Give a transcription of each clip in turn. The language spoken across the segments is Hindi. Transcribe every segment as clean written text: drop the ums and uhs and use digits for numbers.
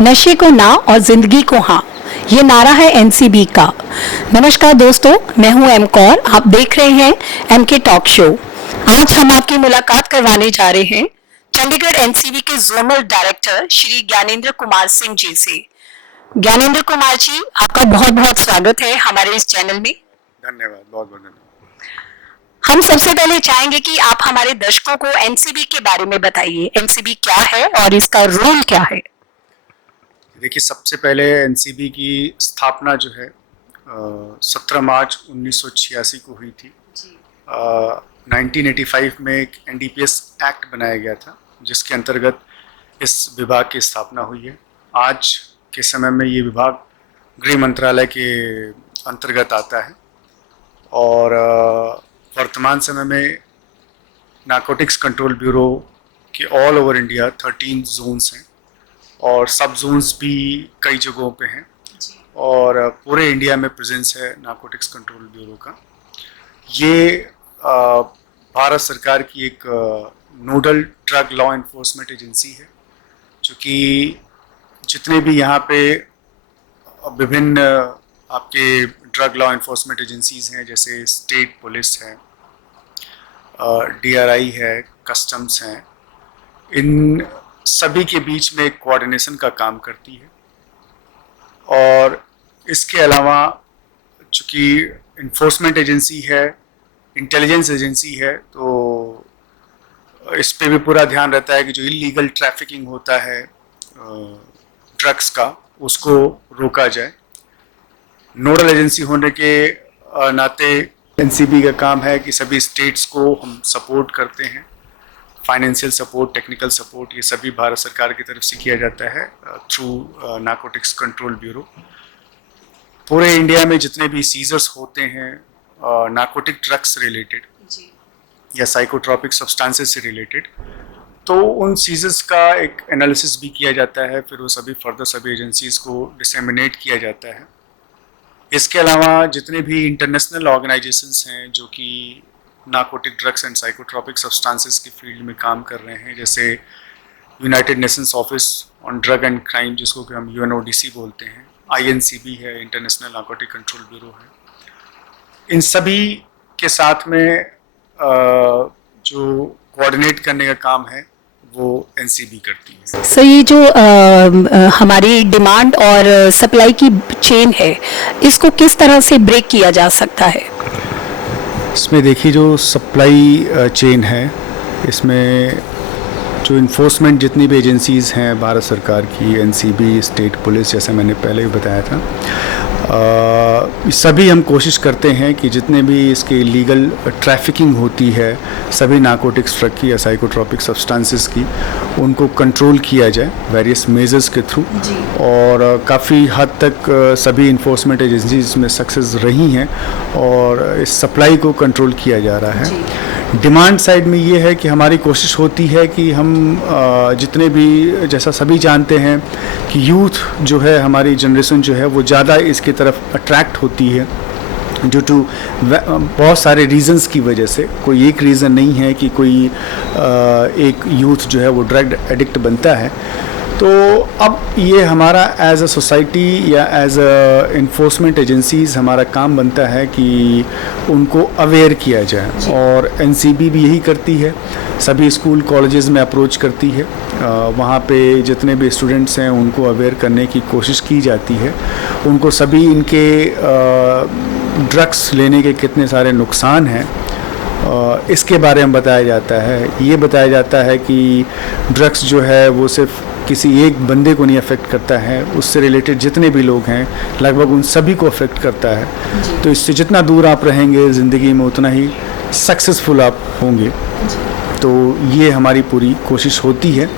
नशे को ना और जिंदगी को हाँ, ये नारा है एनसीबी का। नमस्कार दोस्तों, मैं हूं एम कौर। आप देख रहे हैं एमके टॉक शो। आज हम आपकी मुलाकात करवाने जा रहे हैं चंडीगढ़ एनसीबी के जोनल डायरेक्टर श्री ज्ञानेंद्र कुमार सिंह जी से। ज्ञानेंद्र कुमार जी, आपका बहुत बहुत स्वागत है हमारे इस चैनल में। धन्यवाद, बहुत बहुत धन्यवाद। हम सबसे पहले चाहेंगे कि आप हमारे दर्शकों को एनसीबी के बारे में बताइए। एनसीबी क्या है और इसका रोल क्या है? देखिए, सबसे पहले एनसीबी की स्थापना जो है 17 मार्च 1986 को हुई थी। 1985 में एक एनडीपीएस एक्ट बनाया गया था जिसके अंतर्गत इस विभाग की स्थापना हुई है। आज के समय में ये विभाग गृह मंत्रालय के अंतर्गत आता है और वर्तमान समय में नारकोटिक्स कंट्रोल ब्यूरो के ऑल ओवर इंडिया 13 जोन्स हैं और सब जोन्स भी कई जगहों पे हैं और पूरे इंडिया में प्रेजेंस है नारकोटिक्स कंट्रोल ब्यूरो का। ये भारत सरकार की एक nodal drug law enforcement agency है, जो कि जितने भी यहाँ पे विभिन्न आपके ड्रग लॉ एनफोर्समेंट एजेंसीज हैं, जैसे स्टेट पुलिस है, डीआरआई है, कस्टम्स हैं, इन सभी के बीच में एक कोऑर्डिनेशन का काम करती है। और इसके अलावा चूँकि इन्फोर्समेंट एजेंसी है, इंटेलिजेंस एजेंसी है, तो इस पे भी पूरा ध्यान रहता है कि जो इलीगल ट्रैफिकिंग होता है ड्रग्स का, उसको रोका जाए। नोडल एजेंसी होने के नाते एनसीबी का काम है कि सभी स्टेट्स को हम सपोर्ट करते हैं। फाइनेंशियल सपोर्ट, टेक्निकल सपोर्ट, ये सभी भारत सरकार की तरफ से किया जाता है थ्रू नारकोटिक्स कंट्रोल ब्यूरो। पूरे इंडिया में जितने भी सीजर्स होते हैं नारकोटिक ड्रग्स से रिलेटेड या साइकोट्रॉपिक सब्सटेंसेस से रिलेटेड, तो उन सीजर्स का एक एनालिसिस भी किया जाता है, फिर वो सभी फर्दर सभी एजेंसीज को डिसेमिनेट किया जाता है। इसके अलावा जितने भी इंटरनेशनल ऑर्गेनाइजेशंस हैं जो कि narcotic drugs and psychotropic substances की फील्ड में काम कर रहे हैं, जैसे United Nations office on drug and crime, जिसको कि हम यूएनओडीसी बोलते हैं, आईएनसीबी है, इंटरनेशनल नारकोटिक कंट्रोल ब्यूरो है, इन सभी के साथ में जो कोऑर्डिनेट करने का काम है वो एनसीबी करती है। सर, ये जो हमारी डिमांड और सप्लाई की चेन है, इसको किस तरह से ब्रेक किया जा सकता है? इसमें देखिए, जो सप्लाई चेन है, इसमें जो इन्फोर्समेंट जितनी भी एजेंसीज़ हैं भारत सरकार की, एनसीबी, स्टेट पुलिस, जैसे मैंने पहले भी बताया था, सभी हम कोशिश करते हैं कि जितने भी इसके लीगल ट्रैफिकिंग होती है सभी नारकोटिक्स ड्रग की या साइकोट्रॉपिक सब्सटेंसेस की, उनको कंट्रोल किया जाए वेरियस मेजर्स के थ्रू। और काफ़ी हद तक सभी इन्फोर्समेंट एजेंसीज में सक्सेस रही हैं और इस सप्लाई को कंट्रोल किया जा रहा है। डिमांड साइड में ये है कि हमारी कोशिश होती है कि हम जितने भी, जैसा सभी जानते हैं कि यूथ जो है, हमारी जनरेशन जो है, वो ज़्यादा इसकी तरफ अट्रैक्ट होती है ड्यू टू बहुत सारे रीज़न्स की वजह से। कोई एक रीज़न नहीं है कि कोई एक यूथ जो है वो ड्रग एडिक्ट बनता है। तो अब ये हमारा एज अ सोसाइटी या एज अ इन्फोर्समेंट एजेंसीज़ हमारा काम बनता है कि उनको अवेयर किया जाए, और एनसीबी भी यही करती है। सभी स्कूल कॉलेजेस में अप्रोच करती है, वहाँ पे जितने भी स्टूडेंट्स हैं उनको अवेयर करने की कोशिश की जाती है। उनको सभी इनके ड्रग्स लेने के कितने सारे नुकसान हैं इसके बारे में बताया जाता है। ये बताया जाता है कि ड्रग्स जो है वो सिर्फ किसी एक बंदे को नहीं अफेक्ट करता है, उससे रिलेटेड जितने भी लोग हैं लगभग उन सभी को अफेक्ट करता है। तो इससे जितना दूर आप रहेंगे ज़िंदगी में, उतना ही सक्सेसफुल आप होंगे। तो ये हमारी पूरी कोशिश होती है।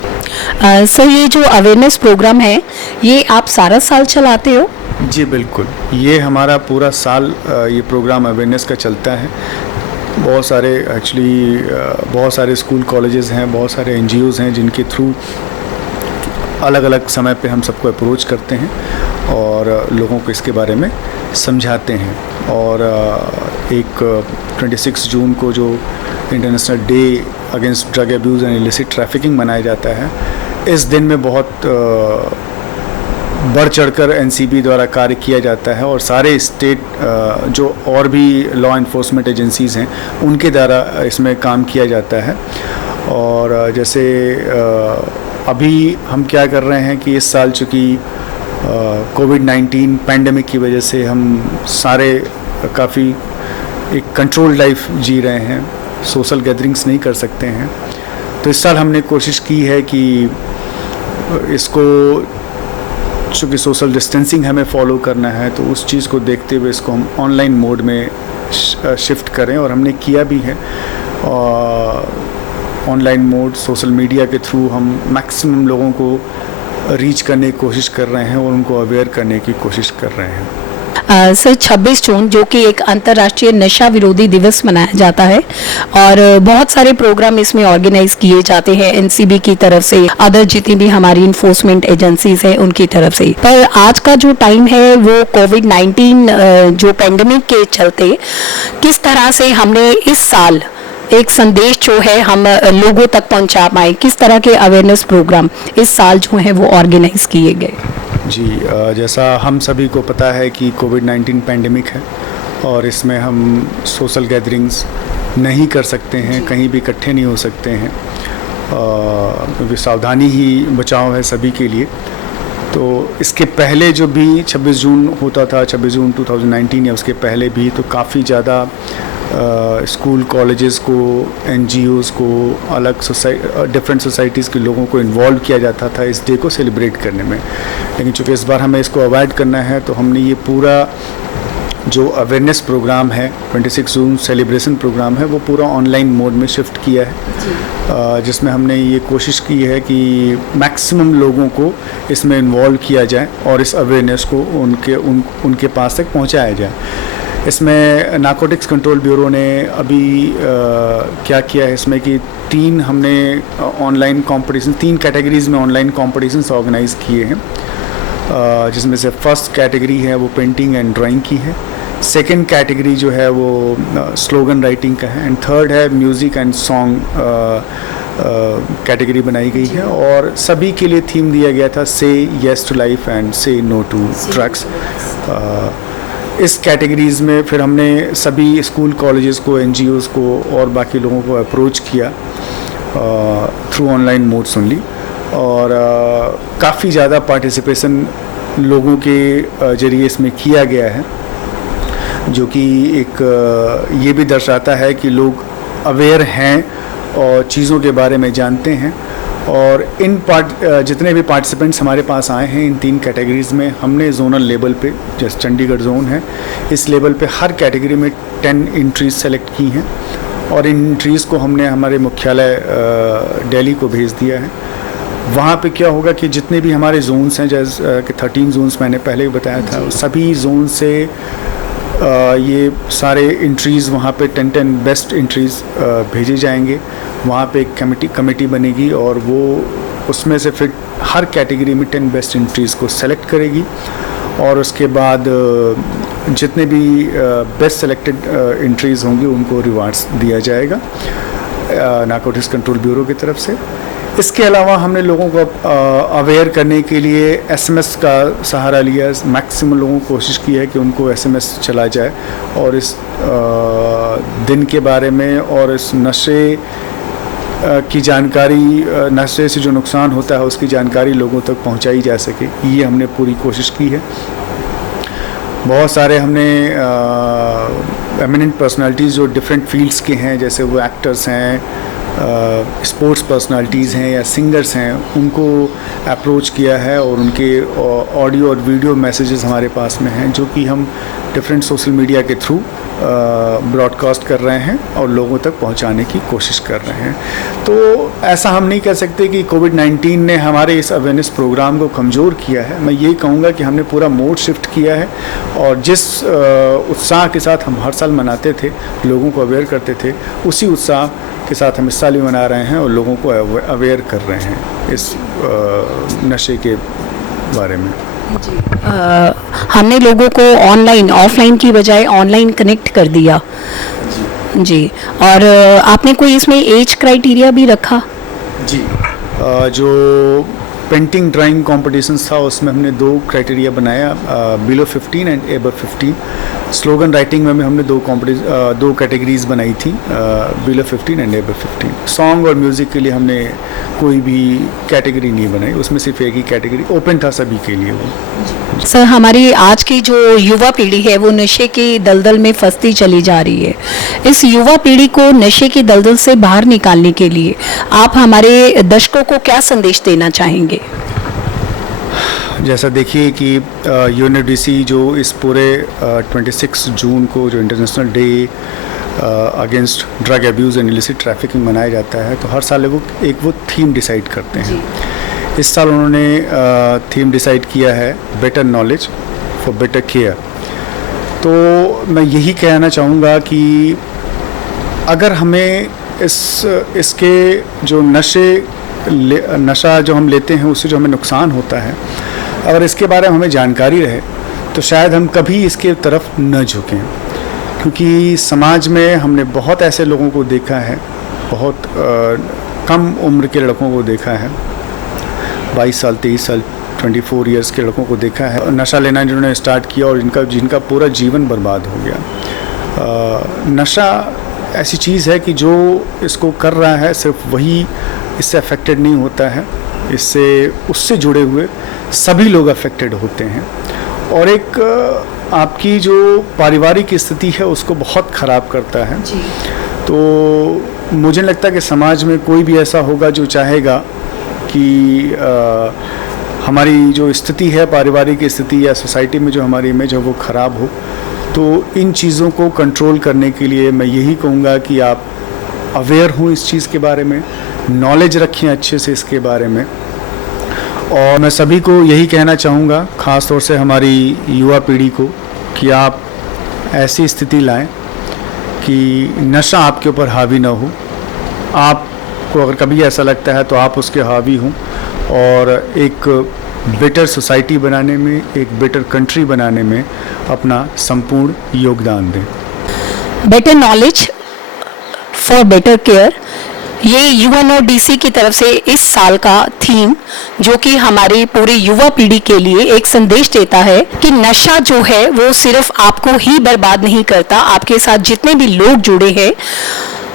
सर, ये जो अवेयरनेस प्रोग्राम है, ये आप सारा साल चलाते हो? जी बिल्कुल, ये हमारा पूरा साल ये प्रोग्राम अवेयरनेस का चलता है। बहुत सारे बहुत सारे स्कूल कॉलेजेस हैं, बहुत सारे एनजीओज़ हैं जिनके थ्रू अलग अलग समय पे हम सबको अप्रोच करते हैं और लोगों को इसके बारे में समझाते हैं। और एक 26 जून को जो international day against drug abuse and illicit trafficking मनाया जाता है, इस दिन में बहुत बढ़ चढ़कर एनसीबी द्वारा कार्य किया जाता है और सारे स्टेट जो और भी लॉ इन्फोर्समेंट एजेंसीज़ हैं उनके द्वारा इसमें काम किया जाता है। और जैसे अभी हम क्या कर रहे हैं कि इस साल चूँकि कोविड-19 पैंडेमिक की वजह से हम सारे काफ़ी एक कंट्रोल्ड लाइफ जी रहे हैं, सोशल गैदरिंग्स नहीं कर सकते हैं, तो इस साल हमने कोशिश की है कि इसको चूँकि सोशल डिस्टेंसिंग हमें फॉलो करना है तो उस चीज़ को देखते हुए इसको हम ऑनलाइन मोड में शिफ्ट करें और हमने किया भी है। ऑनलाइन मोड सोशल मीडिया के थ्रू हम मैक्सिमम लोगों को रीच करने की कोशिश कर रहे हैं और उनको अवेयर करने की कोशिश कर रहे हैं। सर 26 जून जो कि एक अंतर्राष्ट्रीय नशा विरोधी दिवस मनाया जाता है और बहुत सारे प्रोग्राम इसमें ऑर्गेनाइज किए जाते हैं एनसीबी की तरफ से, अदर जितनी भी हमारी इन्फोर्समेंट एजेंसीज हैं उनकी तरफ से। पर आज का जो टाइम है वो कोविड-19 जो पेंडेमिक के चलते किस तरह से हमने इस साल एक संदेश जो है हम लोगों तक पहुंचा पाए, किस तरह के अवेयरनेस प्रोग्राम इस साल जो है वो ऑर्गेनाइज किए गए? जी, जैसा हम सभी को पता है कि कोविड-19 पैंडेमिक है और इसमें हम सोशल गैदरिंग्स नहीं कर सकते हैं, कहीं भी इकट्ठे नहीं हो सकते हैं, क्योंकि सावधानी ही बचाव है सभी के लिए। तो इसके पहले जो भी 26 जून होता था, 26 जून 2019 या उसके पहले भी, तो काफ़ी ज़्यादा स्कूल कॉलेजेस को, एनजीओज़ को, अलग डिफरेंट सोसाइटीज़ के लोगों को इन्वॉल्व किया जाता था इस डे को सेलिब्रेट करने में। लेकिन चूँकि इस बार हमें इसको अवॉइड करना है तो हमने ये पूरा जो अवेयरनेस प्रोग्राम है 26 जून सेलिब्रेशन प्रोग्राम है वो पूरा ऑनलाइन मोड में शिफ्ट किया है, जिसमें हमने ये कोशिश की है कि मैक्सिमम लोगों को इसमें इन्वॉल्व किया जाए और इस अवेयरनेस को उनके पास तक पहुंचाया जाए। इसमें नारकोटिक्स कंट्रोल ब्यूरो ने अभी क्या किया है इसमें कि 3 हमने ऑनलाइन कॉम्पिटिशन 3 कैटेगरीज़ में ऑनलाइन कॉम्पिटिशन्स ऑर्गेनाइज़ किए हैं, जिसमें से फर्स्ट कैटेगरी है वो पेंटिंग एंड ड्राइंग की है, सेकंड कैटेगरी जो है वो स्लोगन राइटिंग का है, एंड थर्ड है म्यूज़िक एंड सॉन्ग कैटेगरी बनाई गई है। और सभी के लिए थीम दिया गया था से येस टू लाइफ एंड से नो टू ड्रग्स। इस कैटेगरीज़ में फिर हमने सभी स्कूल कॉलेजेस को, एनजीओज़ को और बाकी लोगों को अप्रोच किया थ्रू ऑनलाइन मोड्स ओनली, और काफ़ी ज़्यादा पार्टिसिपेशन लोगों के ज़रिए इसमें किया गया है, जो कि एक ये भी दर्शाता है कि लोग अवेयर हैं और चीज़ों के बारे में जानते हैं। और जितने भी पार्टिसिपेंट्स हमारे पास आए हैं इन 3 कैटेगरीज़ में, हमने जोनल लेवल पे, जैसे चंडीगढ़ जोन है, इस लेवल पे हर कैटेगरी में 10 एंट्रीज़ सेलेक्ट की हैं और इन एंट्रीज़ को हमने हमारे मुख्यालय दिल्ली को भेज दिया है। वहाँ पे क्या होगा कि जितने भी हमारे जोन्स हैं, जैसे कि 13 जोन्स मैंने पहले भी बताया था, सभी जोन से ये सारे एंट्रीज़ वहाँ पे 10 बेस्ट एंट्रीज़ भेजे जाएंगे। वहाँ पे एक कमेटी बनेगी और वो उसमें से फिर हर कैटेगरी में 10 बेस्ट एंट्रीज़ को सेलेक्ट करेगी और उसके बाद जितने भी बेस्ट सेलेक्टेड एंट्रीज़ होंगी उनको रिवार्ड्स दिया जाएगा नारकोटिक्स कंट्रोल ब्यूरो की तरफ से। इसके अलावा हमने लोगों को अवेयर करने के लिए एसएमएस का सहारा लिया। मैक्सिमम लोगों को कोशिश की है कि उनको एसएमएस चला जाए और इस दिन के बारे में और इस नशे की जानकारी, नशे से जो नुकसान होता है उसकी जानकारी लोगों तक पहुंचाई जा सके, ये हमने पूरी कोशिश की है। बहुत सारे हमने एमिनेंट पर्सनालिटीज़ जो डिफरेंट फील्ड्स के हैं, जैसे वो एक्टर्स हैं, स्पोर्ट्स पर्सनालिटीज़ हैं या सिंगर्स हैं, उनको अप्रोच किया है और उनके ऑडियो और वीडियो मैसेजेस हमारे पास में हैं, जो कि हम डिफरेंट सोशल मीडिया के थ्रू ब्रॉडकास्ट कर रहे हैं और लोगों तक पहुंचाने की कोशिश कर रहे हैं। तो ऐसा हम नहीं कह सकते कि कोविड-19 ने हमारे इस अवेयरनेस प्रोग्राम को कमज़ोर किया है। मैं ये कहूँगा कि हमने पूरा मोड शिफ्ट किया है और जिस उत्साह के साथ हम हर साल मनाते थे, लोगों को अवेयर करते थे, उसी उत्साह के साथ हम इस साल भी मना रहे हैं और लोगों को अवेयर कर रहे हैं इस नशे के बारे में। जी, हमने लोगों को ऑनलाइन, ऑफलाइन की बजाय ऑनलाइन कनेक्ट कर दिया जी। और आपने कोई इसमें एज क्राइटेरिया भी रखा? जी, जो पेंटिंग ड्राइंग कॉम्पिटिशन्स था, उसमें हमने 2 क्राइटेरिया बनाया, below 15 and above 15। Slogan writing में हमने 2 कैटेगरीज बनाई थी, बिलो 15 एंड एबव 15। सॉन्ग और म्यूज़िक के लिए हमने कोई भी कैटेगरी नहीं बनाई, उसमें सिर्फ एक ही कैटेगरी ओपन था सभी के लिए वो। सर, हमारी आज की जो युवा पीढ़ी है वो नशे की दलदल में फंसती चली जा रही है। इस युवा पीढ़ी को नशे की दलदल से बाहर निकालने के लिए आप हमारे दर्शकों को क्या संदेश देना चाहेंगे? जैसा देखिए कि यूएनओडीसी जो इस पूरे 26 जून को जो international day against drug abuse and illicit trafficking मनाया जाता है, तो हर साल वो थीम डिसाइड करते हैं। इस साल उन्होंने थीम डिसाइड किया है better knowledge for better care. तो मैं यही कहना चाहूँगा कि अगर हमें इसके जो नशा जो हम लेते हैं उससे जो हमें नुकसान होता है, अगर इसके बारे में हमें जानकारी रहे तो शायद हम कभी इसके तरफ न झुकें, क्योंकि समाज में हमने बहुत ऐसे लोगों को देखा है, बहुत कम उम्र के लड़कों को देखा है, 22 साल 23 साल 24 इयर्स के लड़कों को देखा है नशा लेना जिन्होंने स्टार्ट किया और जिनका पूरा जीवन बर्बाद हो गया। नशा ऐसी चीज़ है कि जो इसको कर रहा है सिर्फ वही इससे अफेक्टेड नहीं होता है, उससे जुड़े हुए सभी लोग अफेक्टेड होते हैं, और एक आपकी जो पारिवारिक स्थिति है उसको बहुत ख़राब करता है। तो मुझे लगता है कि समाज में कोई भी ऐसा होगा जो चाहेगा कि हमारी जो स्थिति है, पारिवारिक स्थिति या सोसाइटी में जो हमारी इमेज है वो ख़राब हो। तो इन चीज़ों को कंट्रोल करने के लिए मैं यही कहूँगा कि आप अवेयर हों इस चीज़ के बारे में, नॉलेज रखें अच्छे से इसके बारे में। और मैं सभी को यही कहना चाहूँगा, ख़ास तौर से हमारी युवा पीढ़ी को, कि आप ऐसी स्थिति लाएं कि नशा आपके ऊपर हावी ना हो। आपको अगर कभी ऐसा लगता है तो आप उसके हावी हों और एक बेटर सोसाइटी बनाने में, एक बेटर कंट्री बनाने में अपना संपूर्ण योगदान दें। Better knowledge for better care, ये यूएनओडीसी की तरफ से इस साल का थीम, जो कि हमारी पूरी युवा पीढ़ी के लिए एक संदेश देता है कि नशा जो है वो सिर्फ आपको ही बर्बाद नहीं करता, आपके साथ जितने भी लोग जुड़े हैं,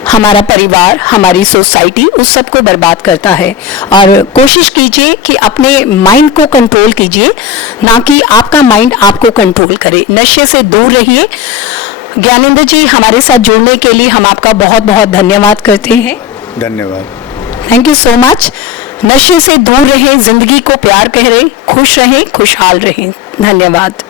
हमारा परिवार, हमारी सोसाइटी, उस सब को बर्बाद करता है। और कोशिश कीजिए कि अपने माइंड को कंट्रोल कीजिए, ना कि आपका माइंड आपको कंट्रोल करे। नशे से दूर रहिए। ज्ञानेंद्र जी, हमारे साथ जुड़ने के लिए हम आपका बहुत बहुत धन्यवाद करते हैं। धन्यवाद। Thank you so much. नशे से दूर रहें, जिंदगी को प्यार करें, खुश रहें, खुशहाल रहें। धन्यवाद।